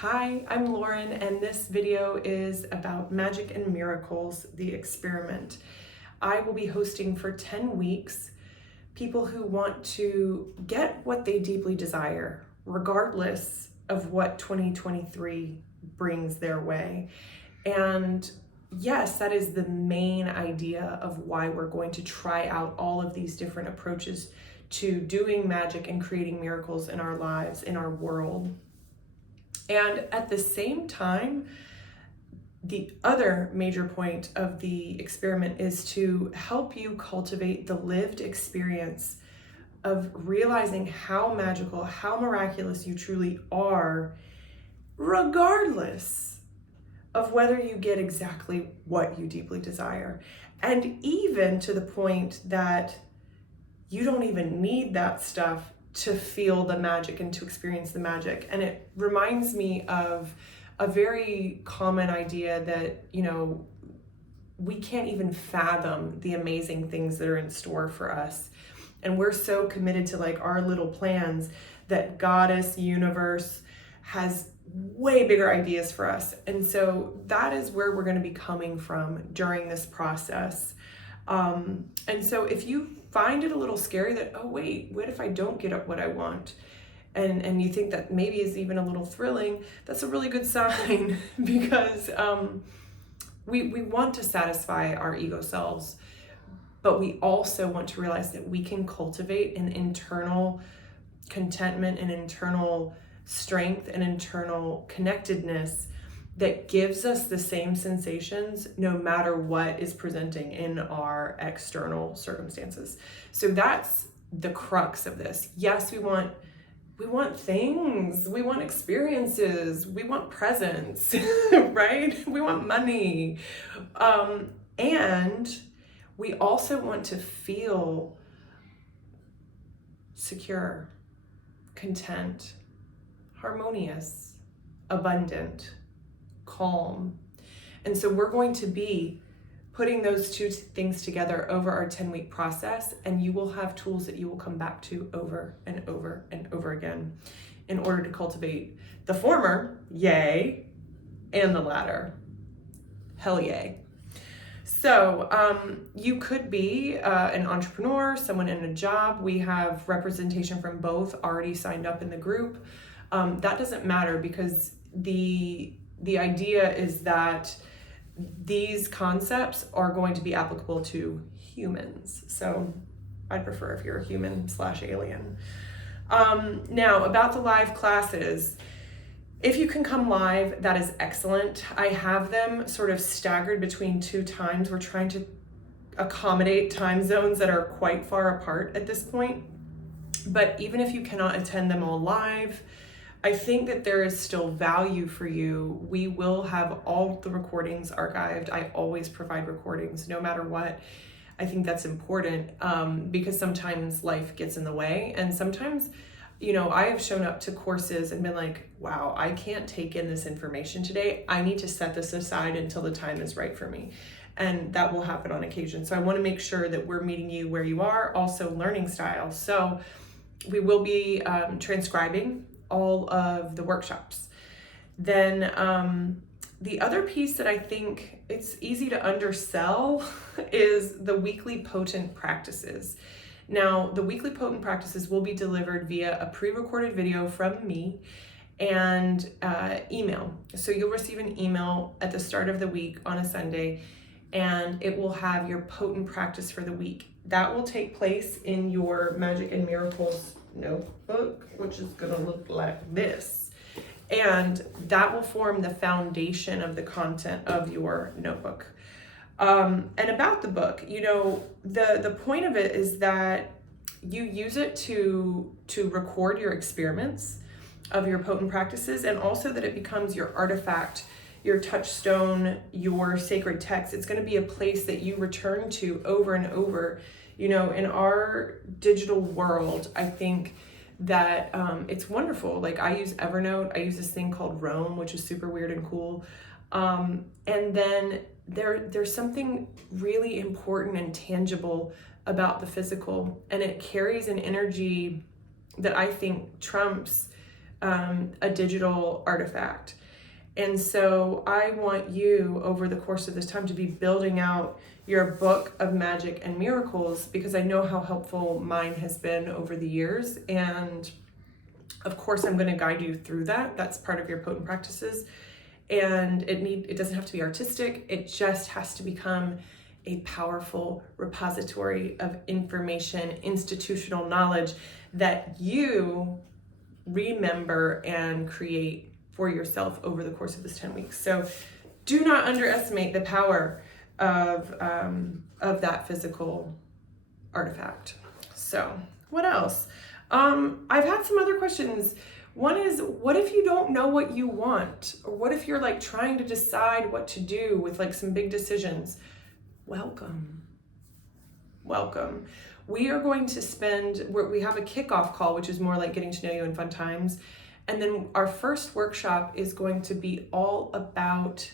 Hi, I'm Lauren, and this video is about Magic and Miracles, the experiment. I will be hosting for 10 weeks people who want to get what they deeply desire, regardless of what 2023 brings their way. And yes, that is the main idea of why we're going to try out all of these different approaches to doing magic and creating miracles in our lives, in our world. And at the same time, the other major point of the experiment is to help you cultivate the lived experience of realizing how magical, how miraculous you truly are, regardless of whether you get exactly what you deeply desire. And even to the point that you don't even need that stuff to feel the magic and to experience the magic. And it reminds me of a very common idea that, we can't even fathom the amazing things that are in store for us. And we're so committed to like our little plans that Goddess, universe has way bigger ideas for us. And so that is where we're going to be coming from during this process. And so if you find it a little scary that, oh wait, what if I don't get what I want? And you think that maybe is even a little thrilling, that's a really good sign because we want to satisfy our ego selves, but we also want to realize that we can cultivate an internal contentment, an internal strength, an internal connectedness that gives us the same sensations no matter what is presenting in our external circumstances. So that's the crux of this. Yes, we want things, we want experiences, we want presents, right? We want money. And we also want to feel secure, content, harmonious, abundant, calm. And so we're going to be putting those two things together over our 10-week process, and you will have tools that you will come back to over and over and over again in order to cultivate the former, yay, and the latter, hell yay. So you could be an entrepreneur, someone in a job. We have representation from both already signed up in the group. That doesn't matter because the idea is that these concepts are going to be applicable to humans. So I'd prefer if you're a human/alien. Now about the live classes, if you can come live, that is excellent. I have them sort of staggered between 2 times. We're trying to accommodate time zones that are quite far apart at this point. But even if you cannot attend them all live, I think that there is still value for you. We will have all the recordings archived. I always provide recordings no matter what. I think that's important because sometimes life gets in the way. And sometimes, I have shown up to courses and been like, wow, I can't take in this information today. I need to set this aside until the time is right for me. And that will happen on occasion. So I want to make sure that we're meeting you where you are, also learning styles. So we will be transcribing all of the workshops. Then the other piece that I think it's easy to undersell is the weekly potent practices. Now, the weekly potent practices will be delivered via a pre-recorded video from me and email. So you'll receive an email at the start of the week on a Sunday, and it will have your potent practice for the week. That will take place in your Magic and Miracles notebook, which is going to look like this. And that will form the foundation of the content of your notebook. And about the book, the point of it is that you use it to record your experiments of your potent practices, and also that it becomes your artifact, your touchstone, your sacred text. It's going to be a place that you return to over and over. In our digital world, I think that it's wonderful. Like I use Evernote, I use this thing called Roam, which is super weird and cool. And then there's something really important and tangible about the physical, and it carries an energy that I think trumps a digital artifact. And so I want you, over the course of this time, to be building out your book of magic and miracles, because I know how helpful mine has been over the years. And of course, I'm going to guide you through that. That's part of your potent practices. And it doesn't have to be artistic. It just has to become a powerful repository of information, institutional knowledge that you remember and create for yourself over the course of this 10 weeks. So do not underestimate the power of that physical artifact. So what else? I've had some other questions. One is, what if you don't know what you want? Or what if you're like trying to decide what to do with like some big decisions? Welcome. We are going to we have a kickoff call, which is more like getting to know you in fun times. And then our first workshop is going to be all about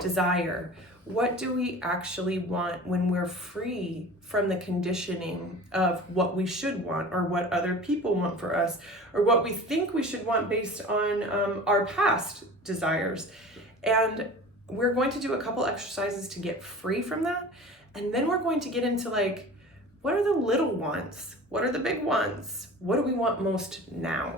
desire. What do we actually want when we're free from the conditioning of what we should want, or what other people want for us, or what we think we should want based on our past desires? And we're going to do a couple exercises to get free from that. And then we're going to get into like, what are the little wants? What are the big ones? What do we want most now?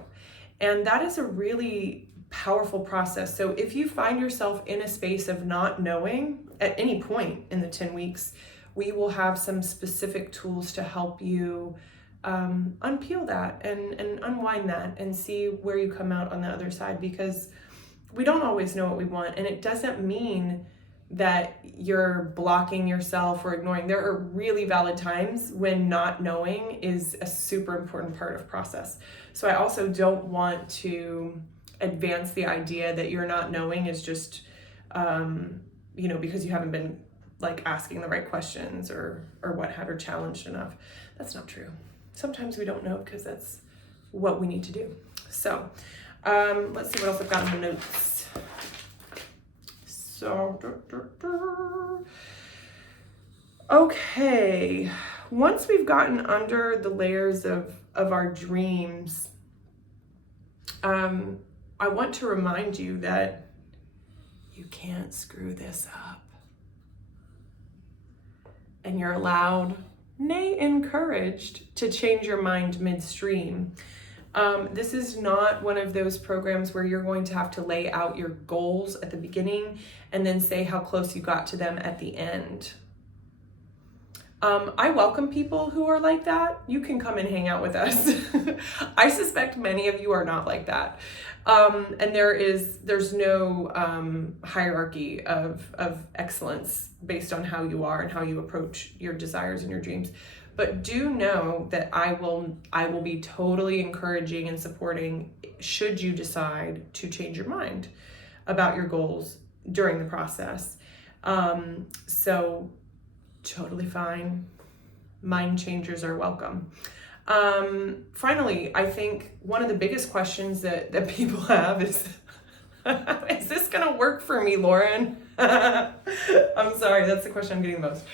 And that is a really powerful process. So if you find yourself in a space of not knowing at any point in the 10 weeks, we will have some specific tools to help you unpeel that and unwind that and see where you come out on the other side, because we don't always know what we want. And it doesn't mean that you're blocking yourself or ignoring. There are really valid times when not knowing is a super important part of process. So I also don't want to advance the idea that you're not knowing is just, because you haven't been like asking the right questions or what have you, challenged enough. That's not true. Sometimes we don't know because that's what we need to do. So let's see what else I've got in the notes. So, okay, once we've gotten under the layers of our dreams, I want to remind you that you can't screw this up. And you're allowed, nay, encouraged, to change your mind midstream. This is not one of those programs where you're going to have to lay out your goals at the beginning and then say how close you got to them at the end. I welcome people who are like that. You can come and hang out with us. I suspect many of you are not like that. And there's no hierarchy of excellence based on how you are and how you approach your desires and your dreams. But do know that I will be totally encouraging and supporting should you decide to change your mind about your goals during the process. So totally fine. Mind changers are welcome. Finally, I think one of the biggest questions that people have is, is this going to work for me, Lauren? I'm sorry, that's the question I'm getting the most.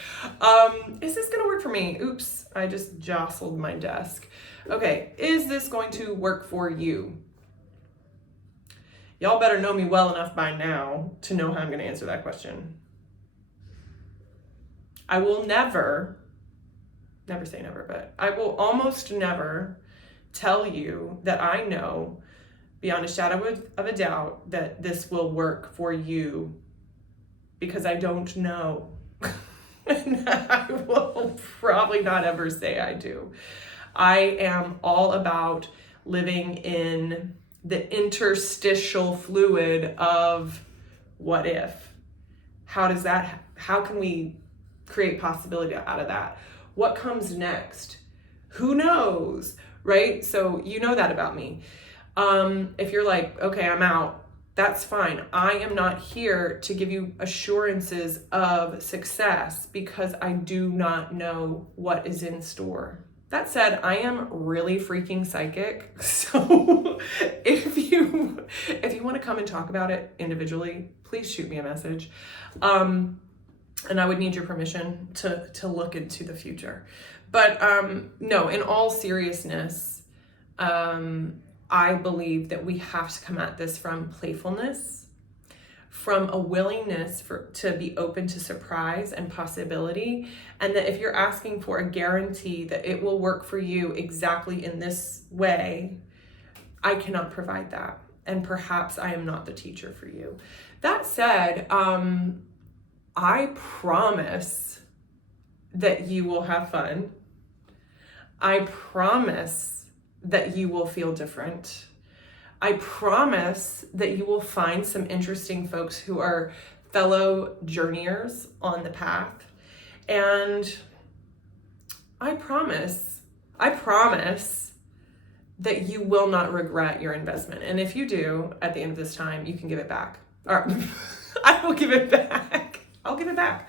Is this going to work for me? Oops, I just jostled my desk. Okay, is this going to work for you? Y'all better know me well enough by now to know how I'm going to answer that question. I will never say never, but I will almost never tell you that I know beyond a shadow of a doubt that this will work for you, because I don't know. And I will probably not ever say I do. I am all about living in the interstitial fluid of what if. How can we create possibility out of that? What comes next? Who knows, right? So you know that about me. If you're like, okay, I'm out, that's fine. I am not here to give you assurances of success because I do not know what is in store. That said, I am really freaking psychic. So if you want to come and talk about it individually, please shoot me a message. And I would need your permission to look into the future. But no, in all seriousness, I believe that we have to come at this from playfulness, from a willingness to be open to surprise and possibility. And that if you're asking for a guarantee that it will work for you exactly in this way, I cannot provide that. And perhaps I am not the teacher for you. That said, I promise that you will have fun. I promise that you will feel different. I promise that you will find some interesting folks who are fellow journeyers on the path. And I promise that you will not regret your investment. And if you do, at the end of this time, you can give it back. Or I will give it back. I'll give it back.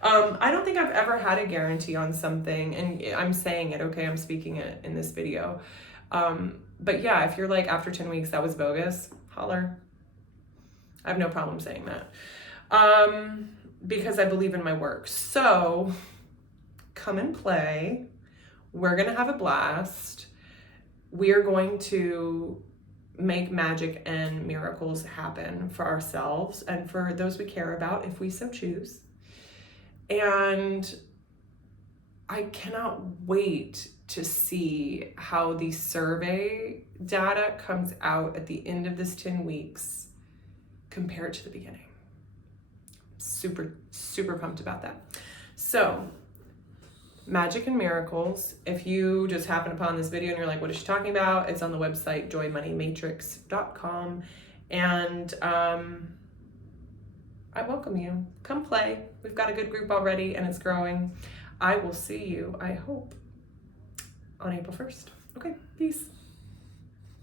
I don't think I've ever had a guarantee on something, and I'm saying it, okay? I'm speaking it in this video. But yeah, if you're like, after 10 weeks, that was bogus, holler. I have no problem saying that. Because I believe in my work. So come and play. We're going to have a blast. We are going to make magic and miracles happen for ourselves and for those we care about, if we so choose. And I cannot wait to see how the survey data comes out at the end of this 10 weeks compared to the beginning. Super, super pumped about that. So, magic and miracles. If you just happen upon this video and you're like, what is she talking about? It's on the website, joymoneymatrix.com. And I welcome you. Come play. We've got a good group already and it's growing. I will see you, I hope, on April 1st. Okay, peace.